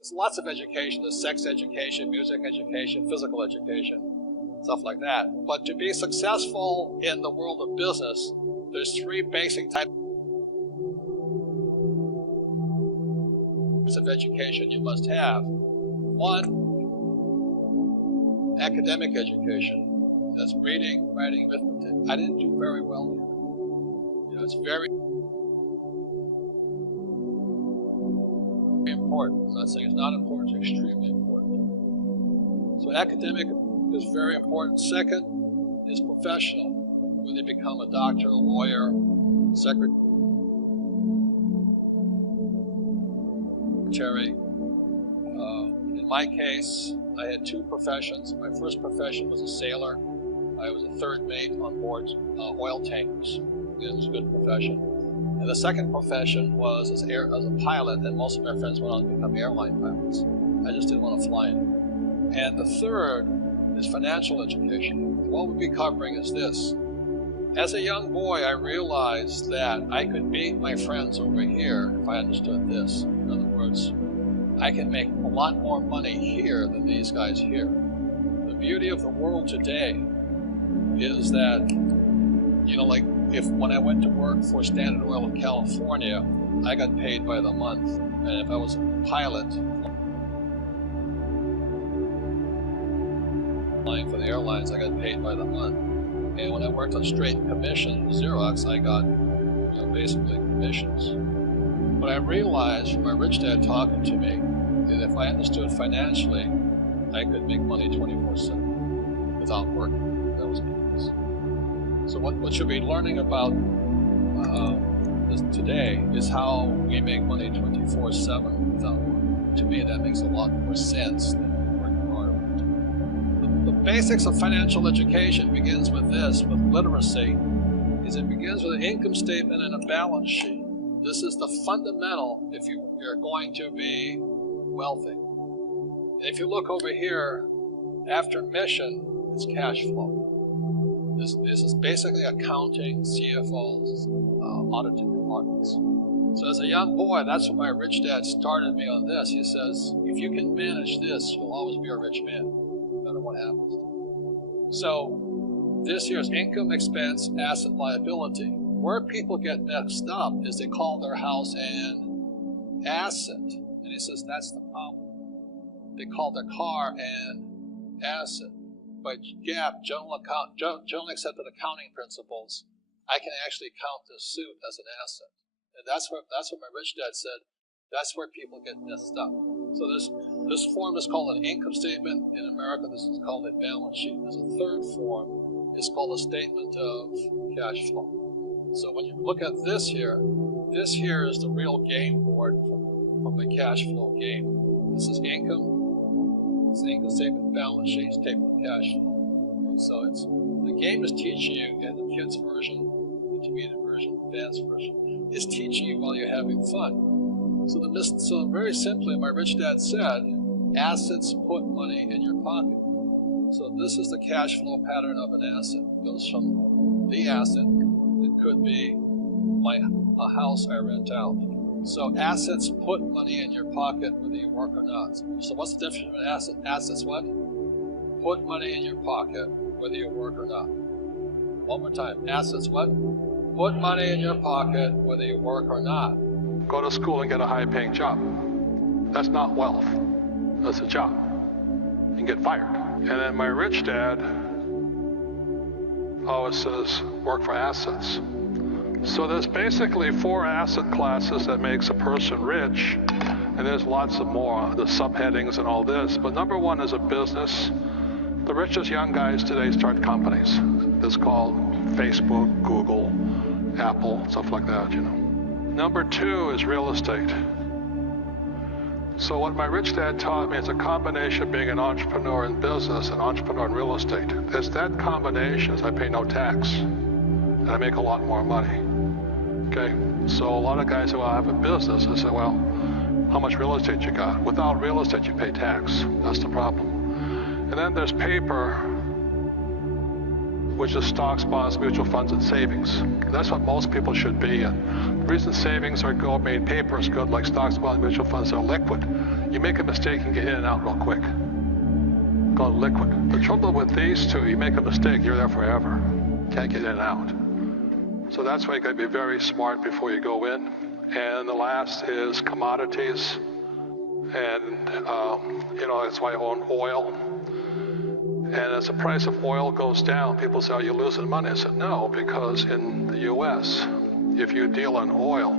There's lots of education. There's sex education, music education, physical education, stuff like that. But to be successful in the world of business, there's three basic types of education you must have. One, academic education. That's reading, writing, arithmetic. I didn't do very well here. It's very important. I'm not saying it's not important, it's extremely important. So academic is very important. Second is professional, where they become a doctor, a lawyer, secretary. In my case, I had two professions. My first profession was a sailor. I was a third mate on board oil tankers. It was a good profession. And the second profession was as a pilot, and most of my friends went on to become airline pilots. I just didn't want to fly anymore. And the third is financial education. What we'll be covering is this. As a young boy, I realized that I could beat my friends over here if I understood this. In other words, I can make a lot more money here than these guys here. The beauty of the world today is that, like if when I went to work for Standard Oil of California, I got paid by the month. And if I was a pilot flying for the airlines, I got paid by the month. And when I worked on straight commission, Xerox, I got basically commissions. But I realized from my rich dad talking to me that if I understood financially, I could make money 24/7 without working. That was business. So what you'll be learning about today is how we make money 24/7 without working. To me, that makes a lot more sense than working hard. The basics of financial education begins with this, with literacy, is it begins with an income statement and a balance sheet. This is the fundamental if you're going to be wealthy. And if you look over here, after mission, it's cash flow. This is basically accounting, CFOs, auditing departments. So as a young boy, that's when my rich dad started me on this. He says, if you can manage this, you'll always be a rich man, no matter what happens. So this here is income, expense, asset, liability. Where people get mixed up is they call their house an asset. And he says that's the problem. They call their car an asset. By GAAP, generally accepted accounting principles, I can actually count this suit as an asset. And that's what my rich dad said. That's where people get messed up. So this form is called an income statement. In America, this is called a balance sheet. There's a third form. It's called a statement of cash flow. So when you look at this here is the real game board from the cash flow game. This is income. It's the income statement, balance sheet, statement of cash flow. So the game is teaching you, and the kids version, intermediate version, advanced version, is teaching you while you're having fun. So very simply, my rich dad said, assets put money in your pocket. So this is the cash flow pattern of an asset. It goes from the asset, it could be a house I rent out. So assets put money in your pocket whether you work or not. So what's the definition of an asset? Assets what? Put money in your pocket whether you work or not. One more time. Assets what? Put money in your pocket whether you work or not. Go to school and get a high-paying job. That's not wealth. That's a job. And get fired. And then my rich dad always says, work for assets. So there's basically 4 asset classes that makes a person rich, and there's lots of more, the subheadings and all this. But number 1 is a business. The richest young guys today start companies. It's called Facebook, Google, Apple, stuff like that, Number 2 is real estate. So what my rich dad taught me is a combination of being an entrepreneur in business and entrepreneur in real estate. It's that combination is I pay no tax, and I make a lot more money. Okay, so a lot of guys say, well, I have a business. I say, well, how much real estate you got? Without real estate, you pay tax. That's the problem. And then there's paper, which is stocks, bonds, mutual funds, and savings. That's what most people should be in. The reason savings are good, paper is good, like stocks, bonds, mutual funds, are liquid. You make a mistake and get in and out real quick. Go liquid. The trouble with these two, you make a mistake, you're there forever. Can't get in and out. So that's why you got to be very smart before you go in. And the last is commodities. And, that's why I own oil. And as the price of oil goes down, people say, are you losing money? I said, no, because in the U.S., if you deal in oil,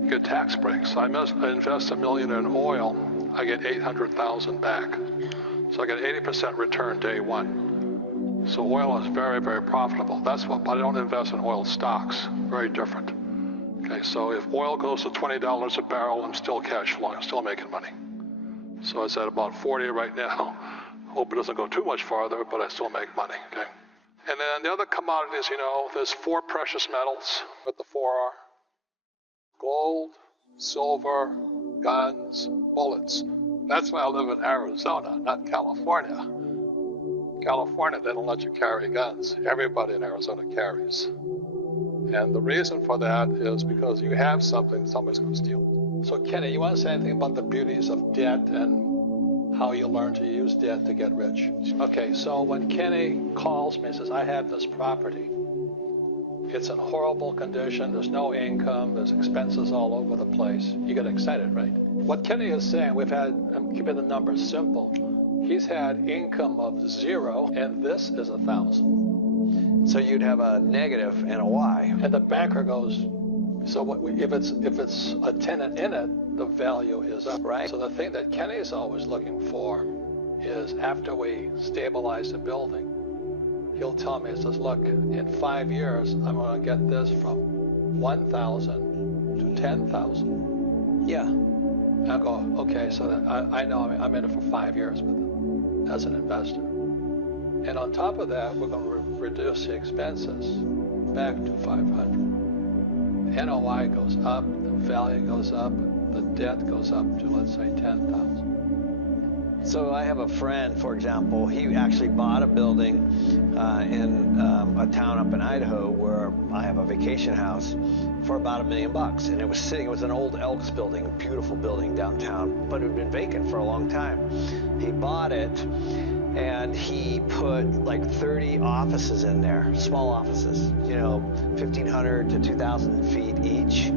you get tax breaks. I invest $1 million in oil, I get $800,000 back. So I get 80% return day one. So oil is very, very profitable. That's what, but I don't invest in oil stocks. Very different. Okay, so if oil goes to $20 a barrel, I'm still cash flowing, I'm still making money. So it's at about 40 right now. Hope it doesn't go too much farther, but I still make money, okay? And then the other commodities, there's 4 precious metals, what the 4 are. Gold, silver, guns, bullets. That's why I live in Arizona, not California. California, they don't let you carry guns. Everybody in Arizona carries. And the reason for that is because you have something, somebody's going to steal it. So Kenny, you want to say anything about the beauties of debt and how you learn to use debt to get rich? Okay, so when Kenny calls me and says, I have this property, it's in horrible condition, there's no income, there's expenses all over the place, you get excited, right? What Kenny is saying, I'm keeping the numbers simple, he's had income of 0, and this is 1,000. So you'd have a negative and a Y. And the banker goes, so if it's a tenant in it, the value is up. Right. So the thing that Kenny is always looking for is after we stabilize the building, he'll tell me, he says, look, in 5 years, I'm going to get this from 1,000 to 10,000. Yeah. I go, okay, so I know I'm in it for 5 years with it as an investor. And on top of that, we're going to reduce the expenses back to 500. NOI goes up, the value goes up, the debt goes up to, let's say, 10,000. So I have a friend, for example, he actually bought a building in a town up in Idaho where I have a vacation house for about $1 million. And it was an old Elks building, a beautiful building downtown, but it had been vacant for a long time. He bought it and he put like 30 offices in there, small offices, 1,500 to 2,000 feet each,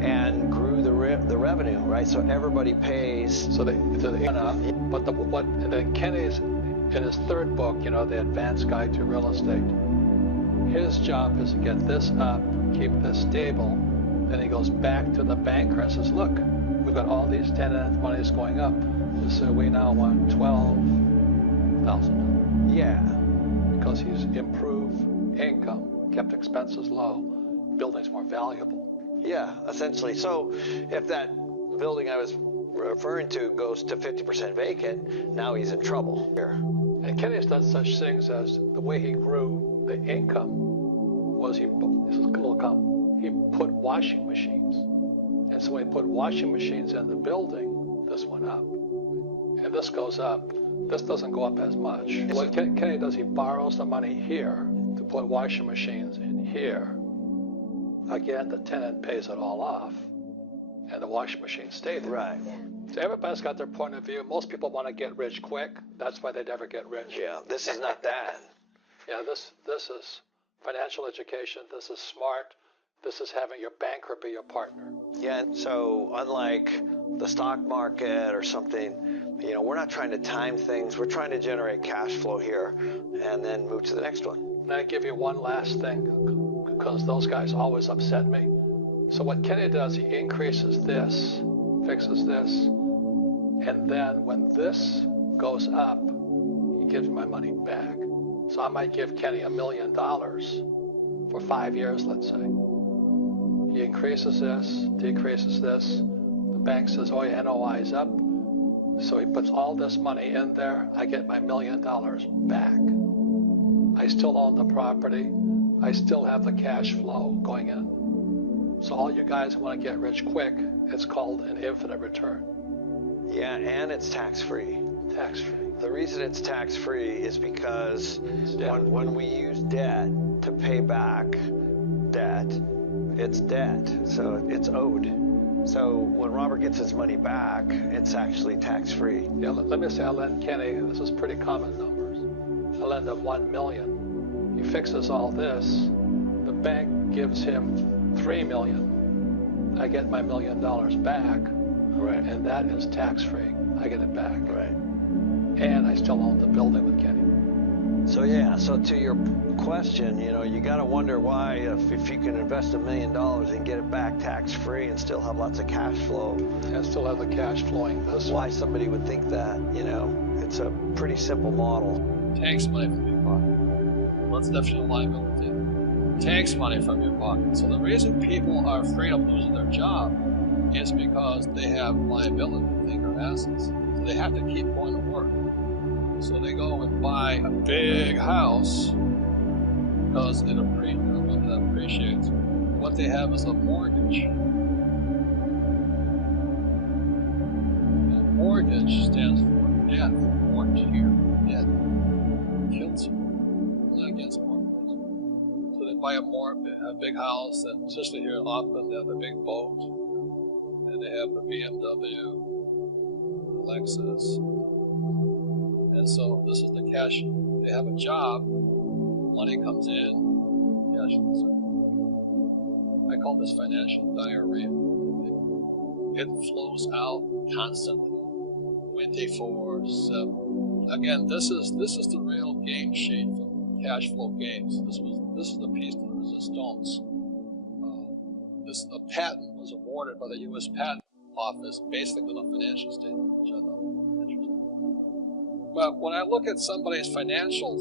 and grew the revenue, right? So everybody pays. So they went up, and then Kenny's, in his 3rd book, The Advanced Guide to Real Estate, his job is to get this up, keep this stable. Then he goes back to the banker and says, look, we've got all these tenant money's going up. So we now want 12,000. Yeah. Because he's improved income, kept expenses low, building's more valuable. Yeah, essentially. So if that building I was referring to goes to 50% vacant, now he's in trouble. And Kenny's done such things as the way he grew the income was he put washing machines. And so when he put washing machines in the building, this went up. And this goes up. This doesn't go up as much. What Kenny does, he borrows the money here to put washing machines in here. Again, the tenant pays it all off, and the washing machines stay there. Right. So everybody's got their point of view. Most people want to get rich quick. That's why they never get rich. Yeah, this is not that. Yeah, this is financial education. This is smart. This is having your banker be your partner. Yeah, and so unlike the stock market or something, we're not trying to time things. We're trying to generate cash flow here and then move to the next one. And I give you one last thing, because those guys always upset me. So what Kenny does, he increases this, fixes this, and then when this goes up, he gives my money back. So I might give Kenny $1 million for 5 years, let's say. He increases this, decreases this. The bank says, oh, your NOI is up. So he puts all this money in there. I get my $1 million back. I still own the property. I still have the cash flow going in. So all you guys who want to get rich quick, it's called an infinite return. Yeah, and it's tax-free. Tax-free. The reason it's tax-free is because when we use debt to pay back debt, it's debt, so it's owed. So when Robert gets his money back, it's actually tax-free. Yeah, let me say I lend Kenny, this is pretty common numbers, I lend him $1 million. He fixes all this, the bank gives him $3 million. I get my $1 million back, Right. and that is tax-free. I get it back. Right. And I still own the building with Kenny. So yeah, so to your question, you know, you got to wonder why if you can invest $1 million and get it back tax-free and still have lots of cash flow. And still have the cash flowing this way. Why somebody would think that, you know, it's a pretty simple model. Takes money from your pocket. Let's define liability. Takes money from your pocket. So the reason people are afraid of losing their job is because they have liability, they are assets. So they have to keep going to work. So they go and buy a big house because it appreciates. What they have is a mortgage. And mortgage stands for death, mortgage here, death. Kills you. I'm not against mortgages. So they buy a big house, and especially here in Auckland, they have a big boat, and they have the BMW, the Lexus. And so this is the cash. They have a job, money comes in, cash comes in. I call this financial diarrhea. It flows out constantly, 24/7. Again, this is the real game sheet for cash flow games. This is the piece de resistance. A patent was awarded by the U.S. Patent Office basically on a financial statement, which I thought was interesting. But when I look at somebody's financials,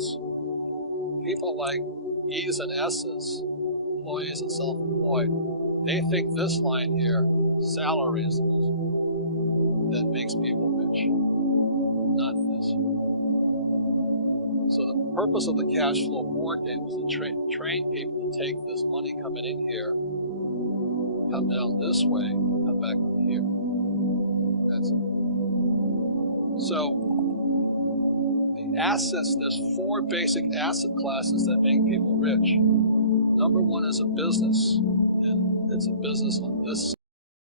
people like E's and S's, employees and self-employed, they think this line here, salary, is the most that makes people rich, not this. So the purpose of the cash flow board game was to train people to take this money coming in here, come down this way, and come back up here. That's it. So the assets, there's 4 basic asset classes that make people rich. Number 1 is a business, and it's a business on this